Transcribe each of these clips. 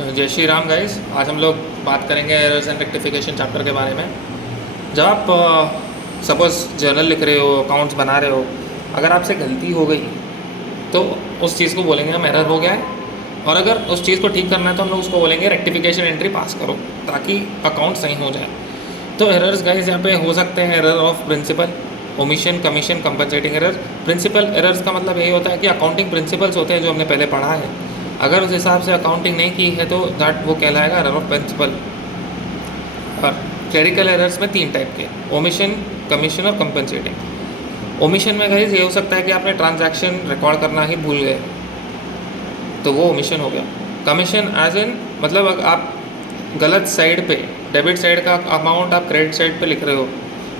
जय श्री राम गाइस। आज हम लोग बात करेंगे एरर्स एंड रेक्टिफिकेशन चैप्टर के बारे में। जब आप सपोज़ जर्नल लिख रहे हो, अकाउंट्स बना रहे हो, अगर आपसे गलती हो गई तो उस चीज़ को बोलेंगे हम एरर हो गया है, और अगर उस चीज़ को ठीक करना है तो हम लोग उसको बोलेंगे रेक्टिफिकेशन एंट्री पास करो ताकि अकाउंट सही हो जाए। तो एरर्स गाइस यहाँ पे हो सकते हैं error of principle, omission, commission, compensating error. Principle errors का मतलब यही होता है कि अकाउंटिंग प्रिंसिपल्स होते हैं जो हमने पहले पढ़ा है, अगर उस हिसाब से अकाउंटिंग नहीं की है तो दैट वो कहलाएगा एरर ऑफ प्रिंसिपल। और क्लरिकल एरर्स में 3 टाइप के, ओमिशन, कमीशन और कंपनसेटिंग। ओमिशन में गाइस ये हो सकता है कि आपने ट्रांजैक्शन रिकॉर्ड करना ही भूल गए, तो वो ओमिशन हो गया। कमीशन एज इन मतलब अगर आप गलत साइड पे, डेबिट साइड का अमाउंट आप क्रेडिट साइड पे लिख रहे हो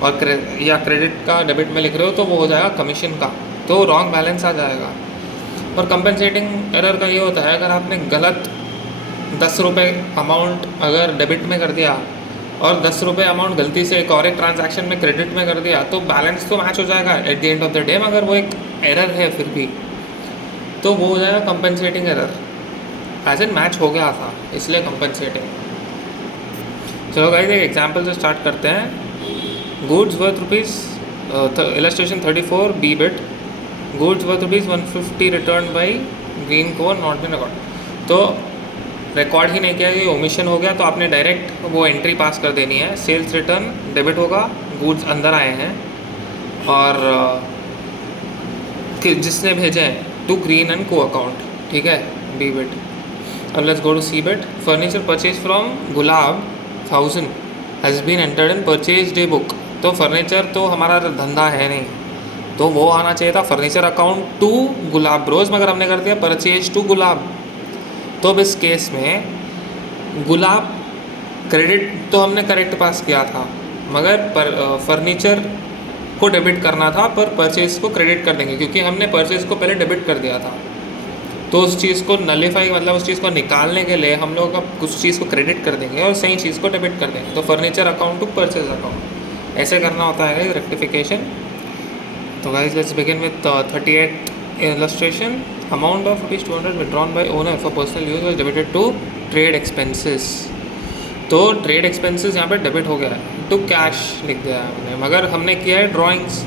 और या क्रेडिट का डेबिट में लिख रहे हो तो वो हो जाएगा कमीशन का, तो रॉन्ग बैलेंस आ जाएगा। और कंपनसेटिंग एरर का ये होता है अगर आपने गलत 10 रुपये अमाउंट अगर डेबिट में कर दिया और 10 रुपये अमाउंट गलती से एक और एक ट्रांजैक्शन में क्रेडिट में कर दिया तो बैलेंस तो मैच हो जाएगा at the end of the day, मगर वो एक एरर है फिर भी, तो वो हो जाएगा compensating error, as in match हो गया था इसलिए कंपनसेटिंग। चलो गाइस एक एग्जाम्पल से स्टार्ट करते हैं। Goods worth rupees, illustration 34 B bit, goods worth rupees 150 return by Green को नॉट बिन रिकॉर्ड। तो रिकॉर्ड ही नहीं किया, ये ओमिशन हो गया, तो आपने डायरेक्ट वो एंट्री पास कर देनी है। सेल्स रिटर्न डेबिट होगा, गुड्स अंदर आए हैं और जिसने भेजे हैं to Green and Co account, ठीक है, बी बिट। अब let's go to C bit. Furniture purchase from Gulab 1000 has been entered in purchase day book. तो फर्नीचर तो हमारा धंधा है नहीं, तो वो आना चाहिए था furniture account to Gulab Bros, मगर हमने कर दिया परचेज टू गुलाब। तो अब इस केस में गुलाब क्रेडिट तो हमने करेक्ट पास किया था, मगर फर्नीचर को डेबिट करना था, पर परचेज को क्रेडिट कर देंगे क्योंकि हमने परचेज को पहले डेबिट कर दिया था। तो उस चीज़ को नलीफाई मतलब उस चीज़ को निकालने के लिए हम लोग अब कुछ चीज़ को क्रेडिट कर देंगे और सही चीज़ को डेबिट कर देंगे। तो furniture account to purchase account ऐसे करना होता है रेक्टिफिकेशन। तो guys let's begin with 38 illustration. Amount of ₹200 withdrawn by owner for personal use was debited to trade expenses. तो ट्रेड एक्सपेंसेस यहाँ पे डेबिट हो गया है, टू कैश लिख दिया है हमने, मगर हमने किया है ड्राइंग्स,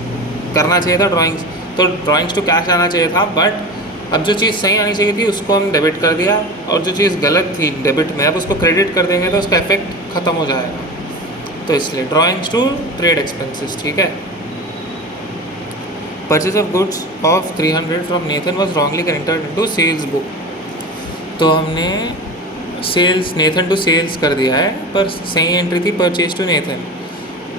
करना चाहिए था ड्राइंग्स, तो ड्राइंग्स टू कैश आना चाहिए था, बट अब जो चीज़ सही आनी चाहिए थी उसको हम डेबिट कर दिया और जो चीज़ गलत थी डेबिट में अब उसको क्रेडिट कर देंगे तो उसका इफेक्ट ख़त्म हो जाएगा, तो इसलिए ड्राइंग्स टू ट्रेड एक्सपेंसेस, ठीक है। Purchase of goods of 300 from Nathan was wrongly entered into sales book. तो हमने सेल्स नेथन टू सेल्स कर दिया है, पर सही एंट्री थी परचेज टू नेथन।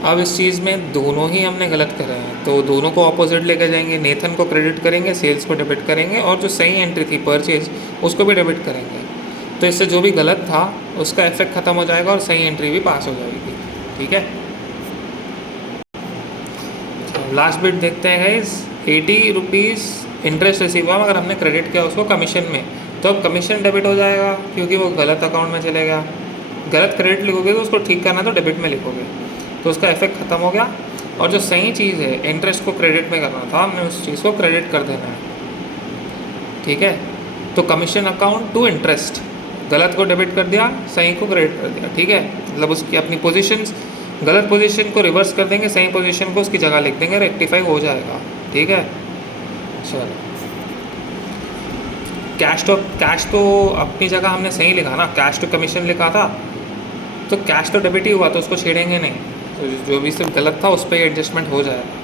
अब इस चीज़ में दोनों ही हमने गलत करे हैं, तो दोनों को ऑपोजिट लेकर जाएंगे, नेथन को क्रेडिट करेंगे, सेल्स को डेबिट करेंगे, और जो सही एंट्री थी परचेज उसको भी डेबिट करेंगे। तो इससे जो भी गलत था उसका इफेक्ट ख़त्म हो जाएगा और सही एंट्री भी पास हो जाएगी, ठीक है। लास्ट बिट देखते हैं गाइस। 80 रुपीज़ इंटरेस्ट रिसीव हुआ मगर हमने क्रेडिट किया उसको कमीशन में, तो अब कमीशन डेबिट हो जाएगा क्योंकि वो गलत अकाउंट में चलेगा। गलत क्रेडिट लिखोगे तो उसको ठीक करना तो डेबिट में लिखोगे, तो उसका इफेक्ट ख़त्म हो गया। और जो सही चीज़ है इंटरेस्ट को क्रेडिट में करना था, हमने उस चीज़ को क्रेडिट कर देना है, ठीक है। तो कमीशन अकाउंट टू इंटरेस्ट, गलत को डेबिट कर दिया, सही को क्रेडिट कर दिया, ठीक है। मतलब उसकी अपनी पोजीशंस, गलत पोजीशन को रिवर्स कर देंगे, सही पोजीशन को उसकी जगह लिख देंगे, रेक्टिफाई हो जाएगा, ठीक है। चलो कैश तो अपनी जगह हमने सही लिखा ना, कैश टू कमीशन लिखा था, तो कैश तो डेबिट ही हुआ तो उसको छेड़ेंगे नहीं, तो जो भी सिर्फ गलत था उस पर एडजस्टमेंट हो जाएगा।